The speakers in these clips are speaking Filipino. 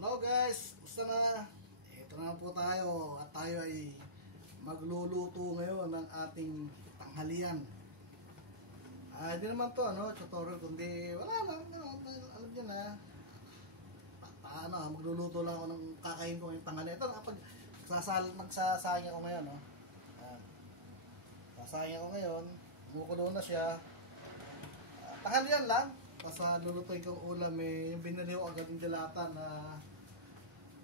Hello guys, gusto na? Ito na po tayo at tayo ay magluluto ngayon ng ating tanghalian. Hindi naman to tutorial, kundi wala lang, alam niyo na. Magluluto lang ako ng kakain ko ngayong tanghalian. Ito kapag magsasayang ako ngayon, sasayang ako ngayon, kumukulo na siya. Tanghalian lang. Tapos lulutuin kong ulam yung binili ko agad yung dilata na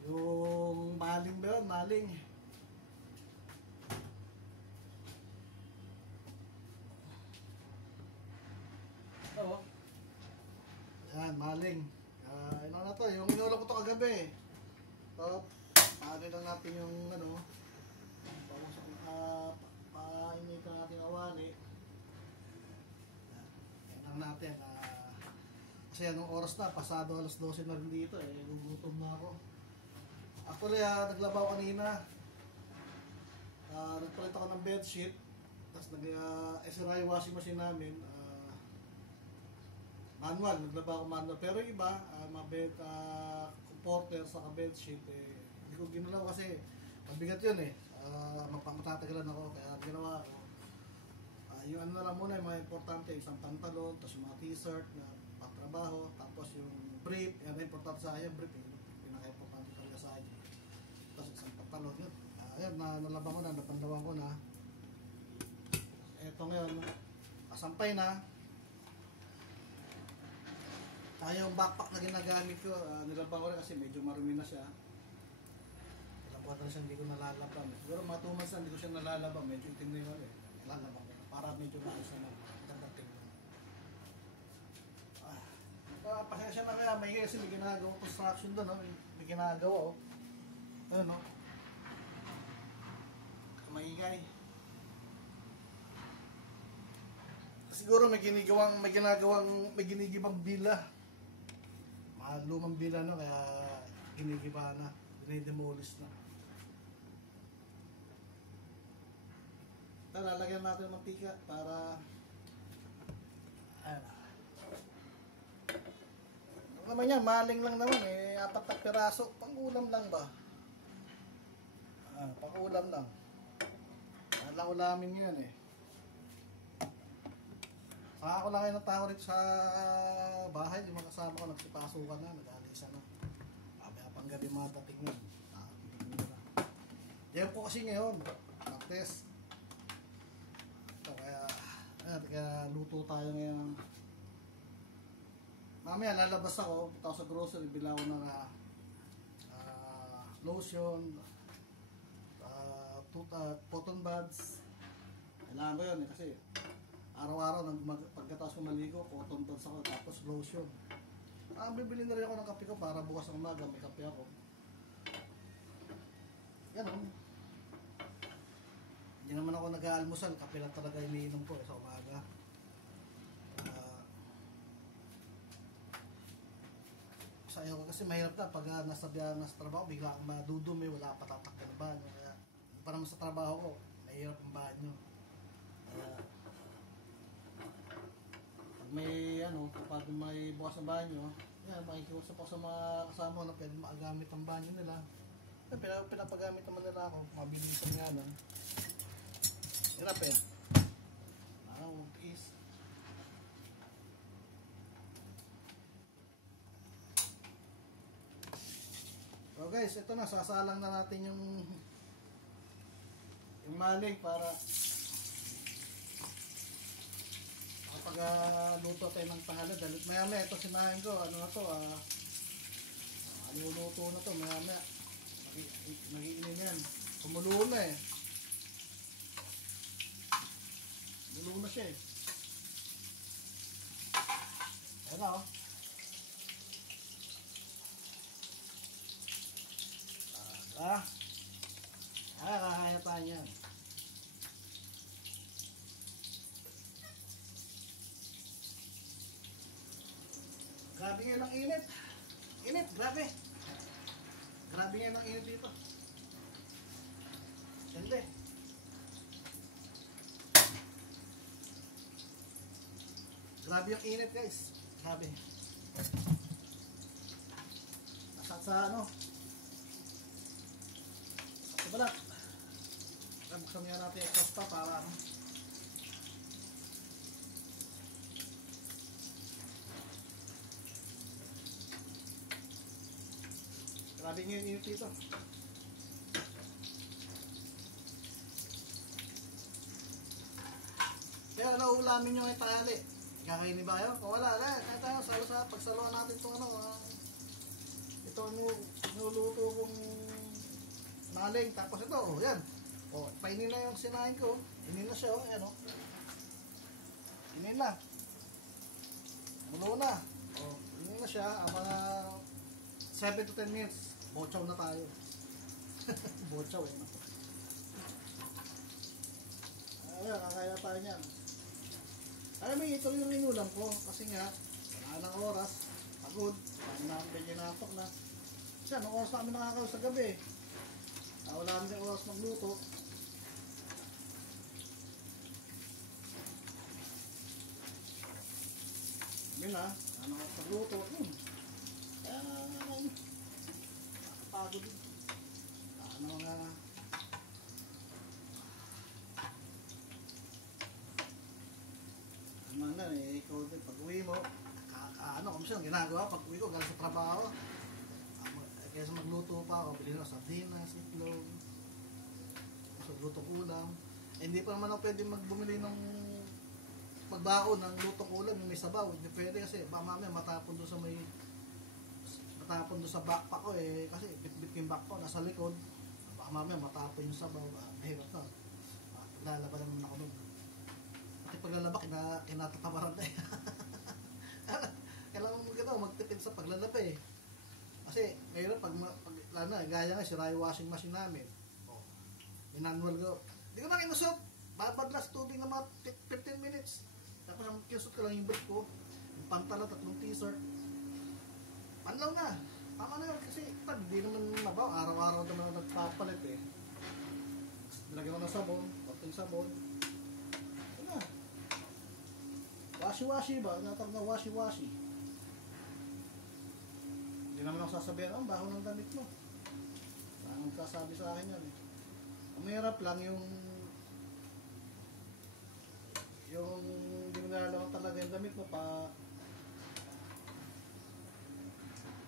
yung maling ba yun? Maling. Oo. Yan, maling. Ano na to? Yung inulam ko to kagabi. So, paano lang natin yung painitan natin awali. Yan lang natin. Kasi anong oras na? Pasado alas 12 na rin dito gugutom na ako. Actually, naglaba ako kanina. Nagpalit ako ng bedsheet. Tapos sira yung washing machine namin. Manual, naglaba ako manual. Pero yung iba, mga comforter sa bedsheet, hindi ko ginalaw kasi mabigat yun matatagalan ako. Kaya ginawa ko. Yung na lang muna, yung mga importante, isang pantalon, tapos yung mga t-shirt na pagtrabaho, tapos yung brief, yan na importante sa akin, brief, pinaka-importante talaga sa akin. Tapos isang pantalon yun. Ayan, nalabang ko na, napandawan ko na. Eto ngayon, kasampay na. Yung backpack na ginagamit ko, nilabang ko rin kasi medyo marumi na siya. Nilabang ko na siya, hindi ko nalalabang. Siguro mga 2 months na hindi ko siya nalalabang, medyo itim na yun Nalalabang ko na, para medyo maayos na magdating mo. Pasensya na kaya, may kasi may ginagawa construction doon, may ginagawa ayun maingay. Siguro may ginigibang bila. Lumang bila kaya ginigiba na, dinidemolish na. Lalagyan natin ng mantika para naman yan, maling lang naman 4 na piraso, pang ulam lang ba? Pang ulam lang. Alam ulamin nyo yan Saka ako lang kayo ng tao rito sa bahay, yung mga kasama ko nagsipasukan na, nag-alisa na. Pang gabi mga dating yun. Yan po kasi ngayon, practice. Kaya luto tayo ngayon. Mamaya lalabas ako, punta ako sa grocery, bila ko ng lotion, cotton buds. Kailangan ko yun kasi araw-araw pagkatapos ko maligo, cotton buds ako, tapos lotion. Bibili na rin ako ng kape ko para bukas ng umaga may kape ako. Yan Hindi naman ako nag-aalmusal, kape lang talaga iniinom ko sa umaga. Ayaw ko kasi mahirap na pag nasa trabaho, bigla kang madudumi, wala patatak ng banyo. Kaya para sa trabaho ko, mahirap ang banyo. Pag may bukas ng banyo, makikiusap ako sa mga kasama na pwede makagamit ang banyo nila. Pinapagamit naman nila ako, mabilisan nga lang. Hirap tiis. So guys, ito na, sasalang na natin yung maling para kapag luto tayo ng tanghalian. Dahil maya ito sinahin ko, luluto na to, maya magiinim yan. Kumulo na Kumulo na siya Ayan kakayatan yan. Grabe nga ng init. Grabe. Grabe nga ng init dito. Siyempre. Grabe yung init guys. Grabe. sa ano, sa balat. Buksan nga natin yung exhaust pa para ano. Grabe nga yung init dito. Kaya nauulamin nyo ngayon tanghali. Kakainin ba kayo? Kung wala, kaya tayo sa pagsaluan natin itong ano, ito nuluto kong maling. Tapos ito, oh, yan. Oh, painin na yung sinahin ko. Inin na siya, oh, yan, oh. Inin na. Mulo na. Oh, inin na siya. Mga 7 to 10 minutes. Bochaw na tayo. Bochaw, eh. Ayan, kakain na tayo niyan. Alam mo, ito yung inulam ko. Kasi nga, wala ng oras. Pagod. Medyo natok na. Kasi anong oras na kami nakakaw sa gabi. Wala kami ng oras magluto. Yun na. Anong oras magluto. Kaya, nakapagod din. Ano nga, na eh, ikaw din, pag uwi mo, ano, kung saan ginagawa, pag uwi ko, galing sa trabaho, kaysa magluto pa ako, bilhin ako sardinas, itlog, lutong ulam. Hindi pa naman ako pwede bumili ng magbaon ng lutong ulam, yung may sabaw. Hindi pwede kasi, baka mamaya matapon doon sa backpack ko eh, kasi bit-bit yung backpack ko, nasa likod, baka mamaya matapon yung sabaw, mahirap na. Lalaban naman ako doon. Pati paglalaba, kinatatawaran na eh. Kailangan mo gano'n, magtipid sa paglalaba eh. Kasi, ngayon gaya nga, sira yung washing machine namin. O, in-annual ko. Hindi ko na kinusot. Babaglas tubig na mga 15 minutes. Tapos, kinusot ko lang yung brief ko. Yung pantalon, 3 t-shirt. Panlaw na. Tama na yun. Kasi, hindi naman nabaw. Araw-araw naman nagpapalit eh. Nilagyan ko ng sabon, konting sabon. Washi-washi ba? Natawag na washi-washi. Hindi naman ako sasabihin, ang baho ng damit mo. Saan ang kasabi sa akin yan eh. Ang mahirap lang yung hindi mo nalalaman talaga yung damit mo pa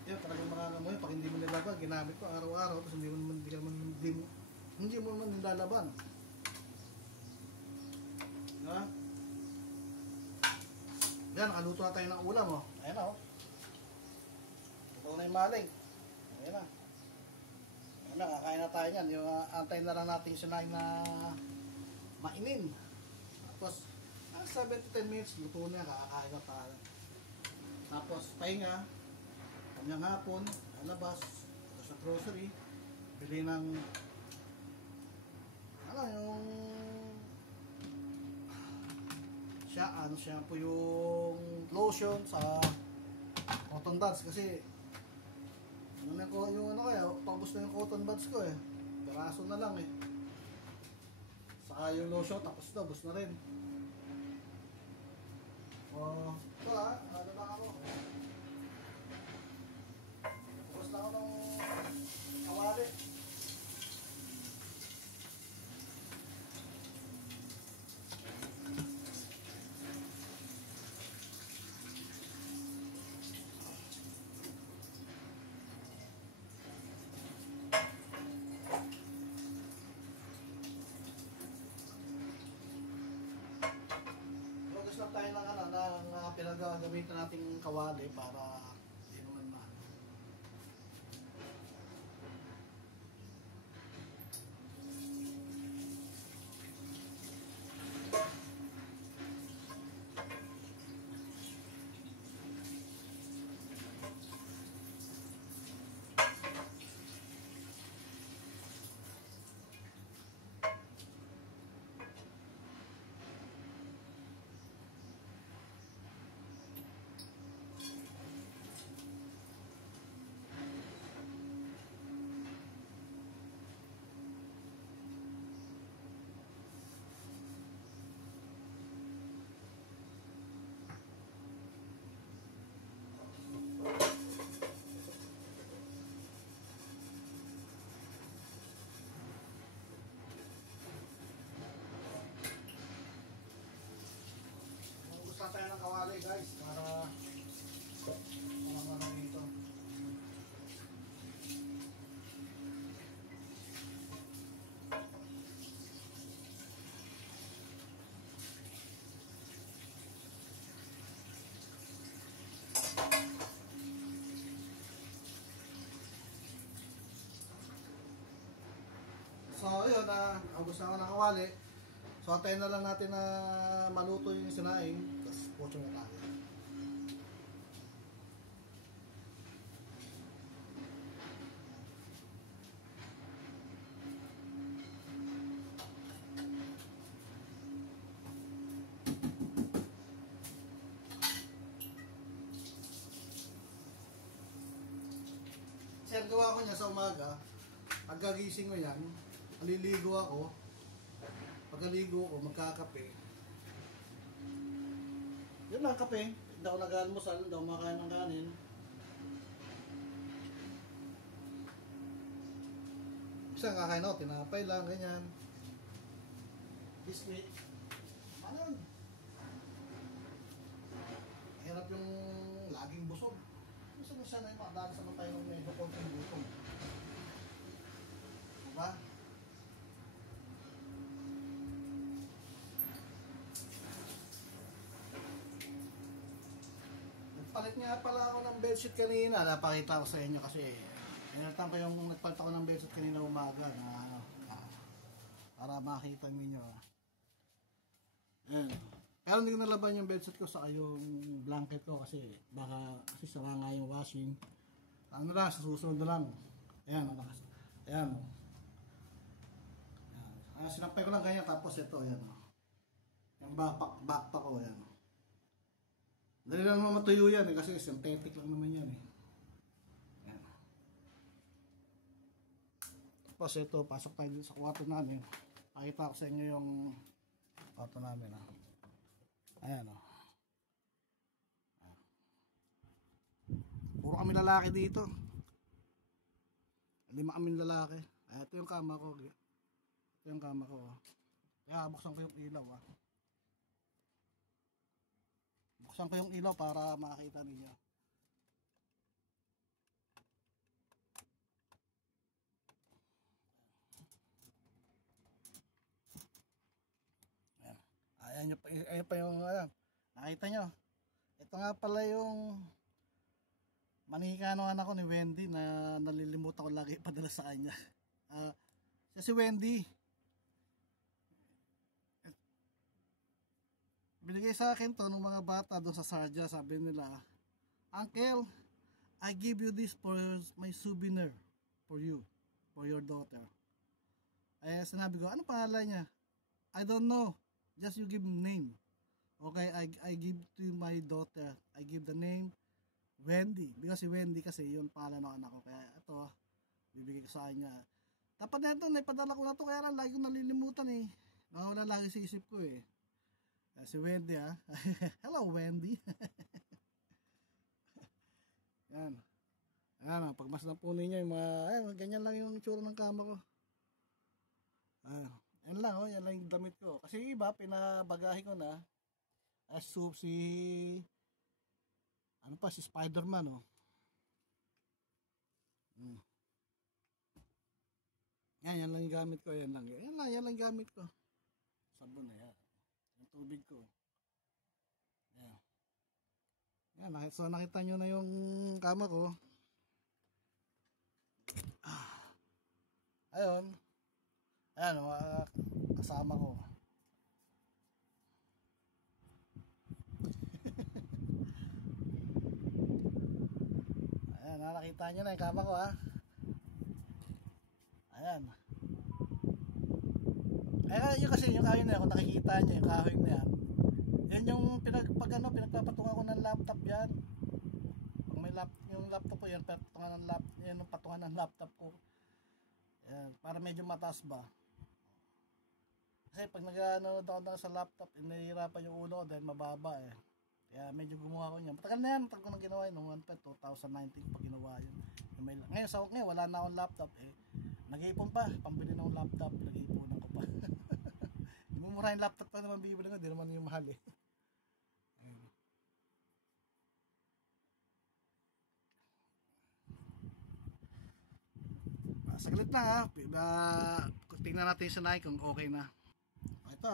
yun, talagang mga mo yun, pag hindi mo nilalaban, ginamit ko araw-araw, tapos hindi mo naman nilalaban. Diba? Yan, nakaluto na tayo ng ulam, oh. Ayan na, oh. Ito na yung maling. Ayan na. Ayan na, kakain na tayo yan. Yung antayin na lang natin yung sinain na mainin. Tapos, 7 to 10 minutes, luto na, kakakain na tayo. Tapos, pahinga, kanyang hapon, lalabas, sa grocery, bili ng, yung siya po yung lotion sa cotton buds kasi paubos na yung cotton buds ko eh, baraso na lang eh, saka yung lotion tapos na, ubos na rin. Ito ano lang ako, ubos na ako ng kawali. Tayo ng pinag-gamitan nating kawali para hindi naman tayo ng kawali guys para ano dito. So yun ubos na ako ng kawali. So antayin na lang natin na maluto yung sinaing. Tapos pocho na tayo. Sir, gawa ko niya sa umaga. Pagkagising ko yan, maliligo ako. Pagkaligo ko, magkakape. Yun lang kape. Hindi ako nag-almusal, hindi ako makain ng kanin. Isang kakain ako, tinapay lang, ganyan. Biscuit. Manon. Hirap yung laging busog. Gusto mo siya na yung makadaan sa matay ng medyo konting gutom. Diba? Nagpalit nga pala ako ng bedsheet kanina. Napakita ko sa inyo kasi inatan ko yung nagpalit ako ng bedsheet kanina umaga na para makita ninyo. Ayan. Pero hindi ko nalaban yung bedsheet ko sa yung blanket ko kasi sara nga yung washing. Ano lang, sa susunod na lang. Ayan. Ayan. Ayan. Sinampay ko lang ganyan tapos ito. Ayan. Yung backpack ko. Ayan. Dali lang naman matuyo yan kasi synthetic lang naman yan Ayan. Tapos ito, pasok tayo dito sa kwarto namin. Pakita ko sa inyo yung kwarto namin Ayan Puro kami lalaki dito. 5 kami lalaki. Ito yung kama ko. Ito yung kama ko. Kaya buksan ko yung ilaw Buksan ko yung ilaw para makita ninyo. Ayan pa yung nakita nyo. Ito nga pala yung manika ng anak ko ni Wendy na nalilimutan ko lagi ipadala sa kanya. Siya si Wendy. Binigay sa akin to ng mga bata doon sa Sarja. Sabi nila, Uncle, I give you this for my souvenir for you, for your daughter. Ay sinabi ko, ano pangalan niya? I don't know. Just you give name. Okay, I give to my daughter. I give the name Wendy. Because si Wendy kasi yun pangalan ng anak ko. Kaya ito, bibigay ko sa kanya. Dapat na ito, naipadala ko na ito. Kaya lang, lagi ko nalilimutan Nawala lagi sa isip ko Si Wendy Hello Wendy. Yan. Ayan pagmasdan po ninyo yung mga, ganyan lang yung tsura ng kama ko. Yan lang yan lang yung damit ko. Kasi iba, pinabagahe ko na. Si si Spider-Man Yan lang yung gamit ko. Yan lang yung gamit ko. Sabon yan. Yung tubig ko. Yan. So nakita nyo na yung kama ko. Ayun. Ayan mga kasama ko. Ayan, nakita nyo na yung kama ko Ayan. Ayan yun kasi yung kahoy na yan, kung nakikita nyo yung kahoy na yan. Yan yung pinagpapatungan ko ng laptop yan. Kung may yung laptop ko yan, patungan ng laptop ko. Ayan, para medyo mataas ba. Kasi pag nag-ano daw sa laptop, nahihirapan yung ulo dahil mababa Kaya medyo gumawa ko niyan. Matagal na yan, matagal ko nang ginawa yun. Noong 2019 pa ginawa yun. Ngayon wala na akong laptop Nag-iipon pa, pambili ng laptop, nag-iiponan ko pa. Mumura yung laptop pa naman bibili ko, di naman yung mahal saglit na ha. Tingnan natin sa nai kung okay na. Ito,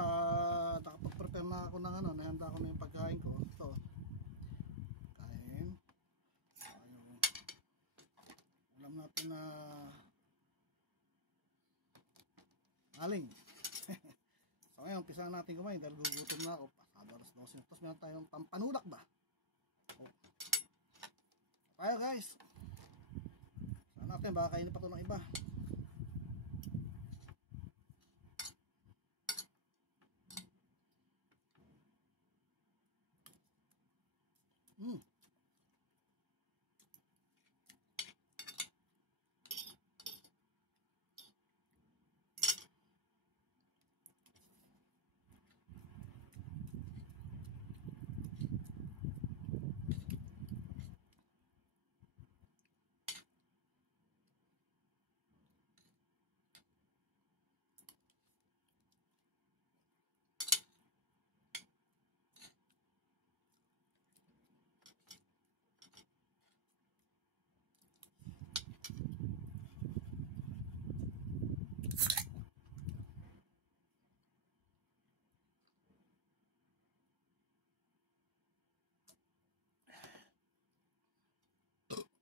nakapag-prepare na ako ng nahanda ko na yung pagkain ko. Ito, kain. Yung ulam natin na aling. So ngayon, umpisahan natin kumain dahil gugutom na ako. Pasado alas 12. Tapos meron tayong pampanudak ba? Oh. Tayo guys. Saan natin, baka kainin pa ito ng iba.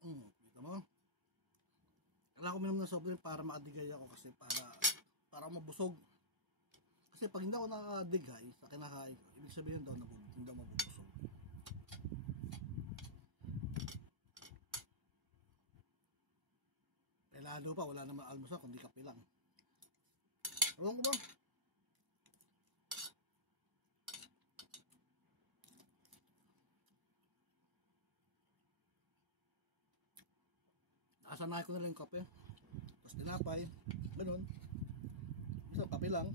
Dito mo. Kailangan ko minum ng soft drink para makadigay ako kasi para mabusog. Kasi pag hindi ako nakakadigay sa kinakain ko, ibig sabihin daw hindi daw mabubusog. Lalo pa, wala naman almusal kundi kape lang. Ewan ko ba? Nakasanayan ko na lang yung kape. Tapos tinapay. Ganun. So, kape lang.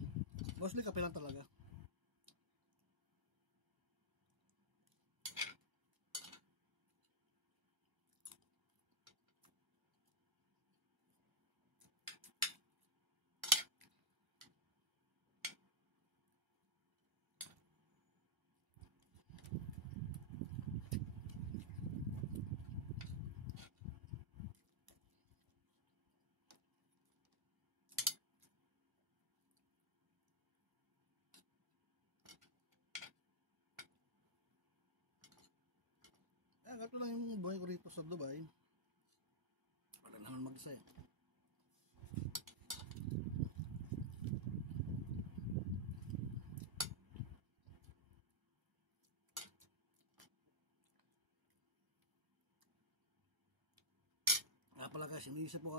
Mostly kape lang talaga. Ganito lang yung buhay ko rito sa Dubai. Wala naman mag-isa eh. Nga pala guys, iniisip ko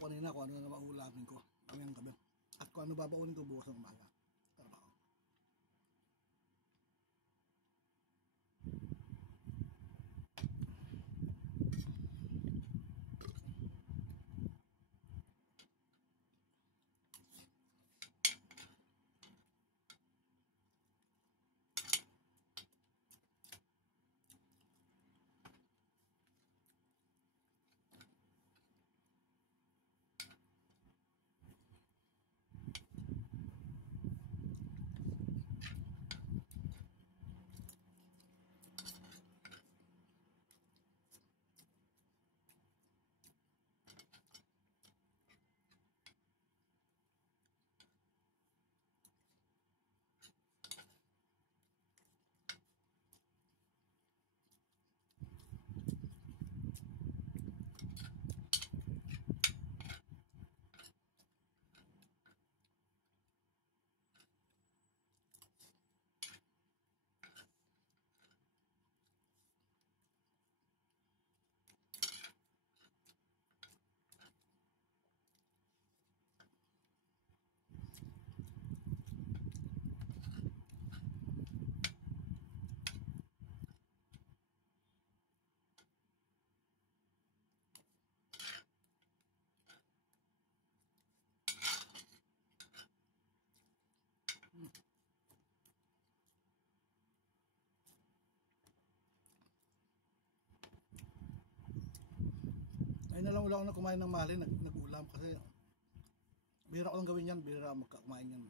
kanina kung ano na maulamin ko mamayang gabi. At kung ano babaunin ko bukas ng umaga. Trabaho. Ayun na lang wala ako na kumain ng mali, nag-ulam kasi bihira ko lang gawin yan, bihira ako kumain yan.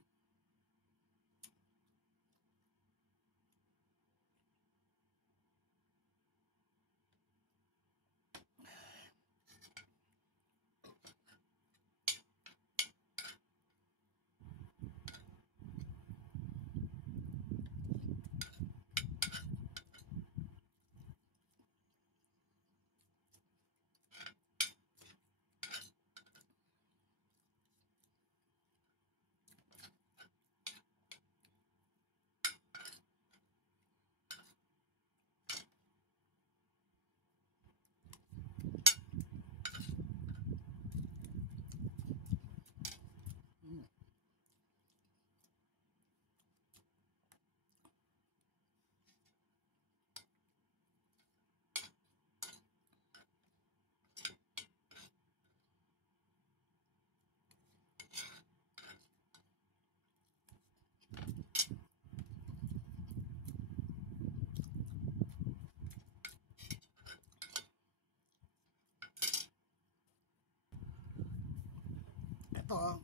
Ito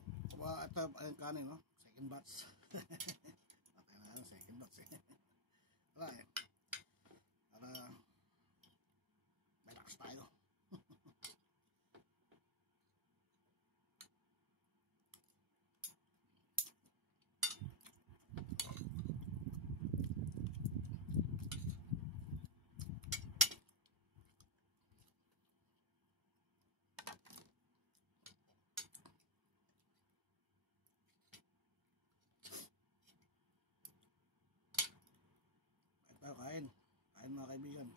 ito ang kanin, no? Second batch. Okay na, second batch eh. Wala eh. Para relax tayo. Ito, kain. Kain mga kaibigan.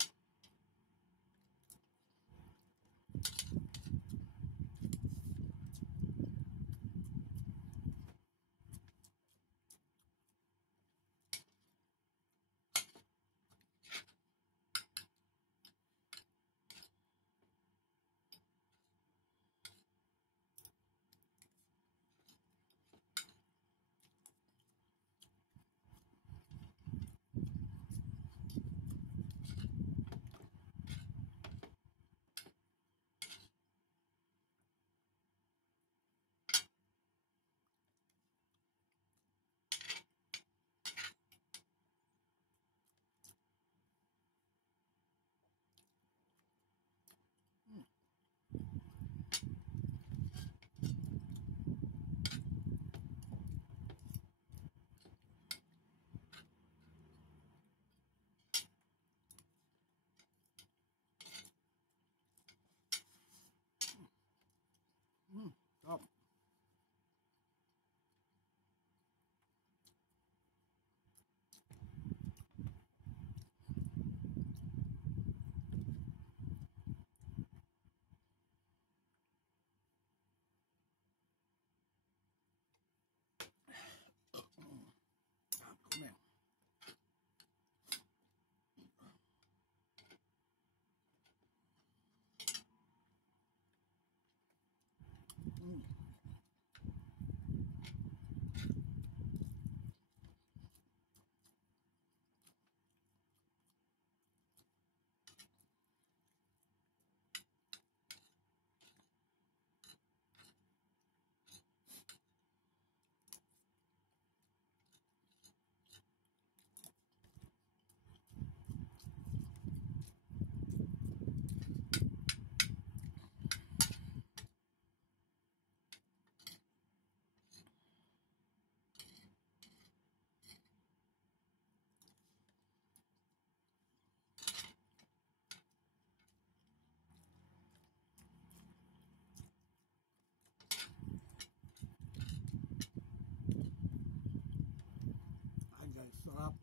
Sarap. Kumain. Ay guys, sarap.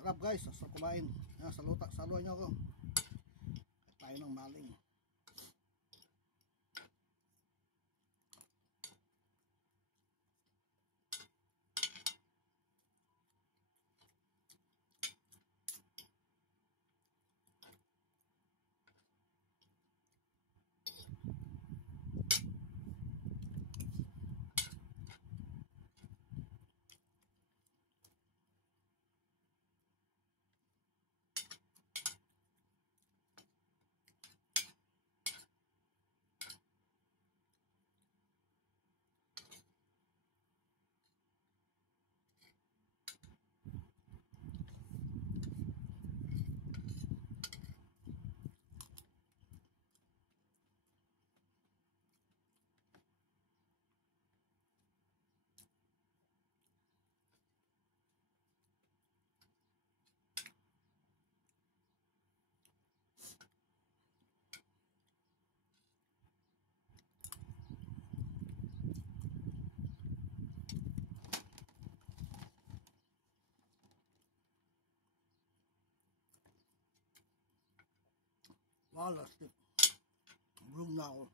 Sarap guys, sarap kumain. Saluhan nyo ako. Tayo ng maling. Lastik. Bulog na ako.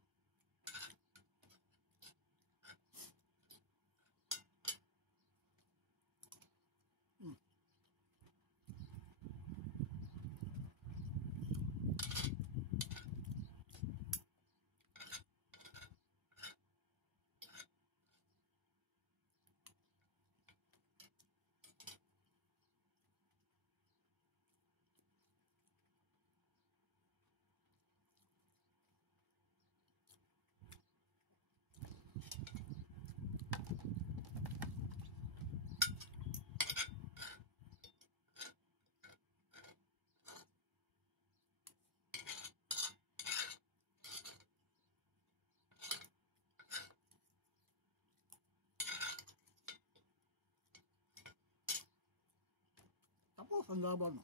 Tapos ang laban.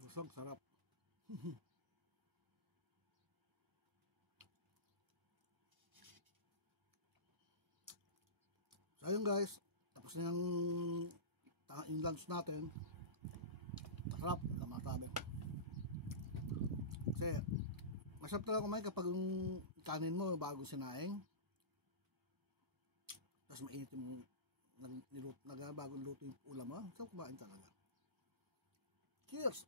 Busog, sarap. So ayun guys, tapos na yung lunch natin. Masarap, wala masabi. Kasi masarap talaga kumain kapag yung kanin mo bago sinaing. Tapos mainit yung bagong luto yung ulam mo. So kumain talaga. Cheers!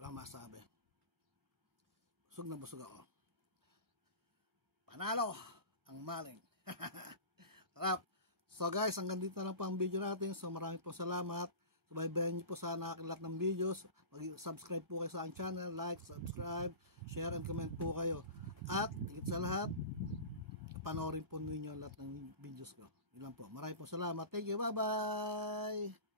Walang masabi. Busog na busog ako. Panalo ang maling. Sarap. So guys, hanggang dito na po ang video natin. So maraming po salamat. Subaybayan niyo po sana aking lahat ng videos. Mag-subscribe po kayo sa aking channel. Like, subscribe, share, and comment po kayo. At higit sa lahat, panoorin po ninyo lahat ng videos ko. Yun lang po. Maraming po salamat. Thank you. Bye-bye!